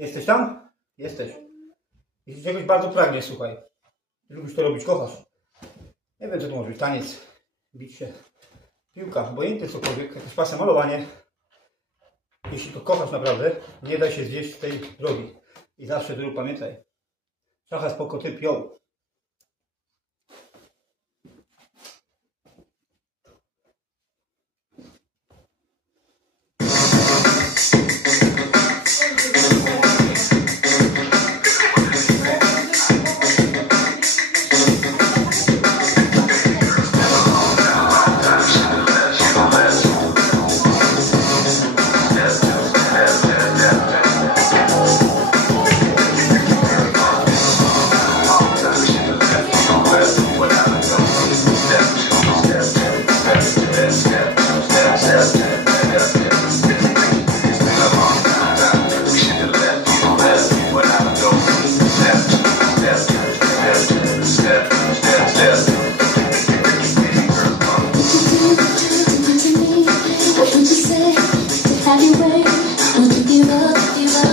Jesteś tam? Jesteś. Jeśli czegoś bardzo pragniesz, słuchaj. Lubisz to robić, kochasz. Nie wiem, co to może być. Taniec, bić się, piłka, obojętnie cokolwiek, jakieś pasja, malowanie. Jeśli to kochasz naprawdę, nie daj się zwieść z tej drogi. I zawsze tu pamiętaj. Szacha spoko, typ, ją.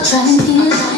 Try and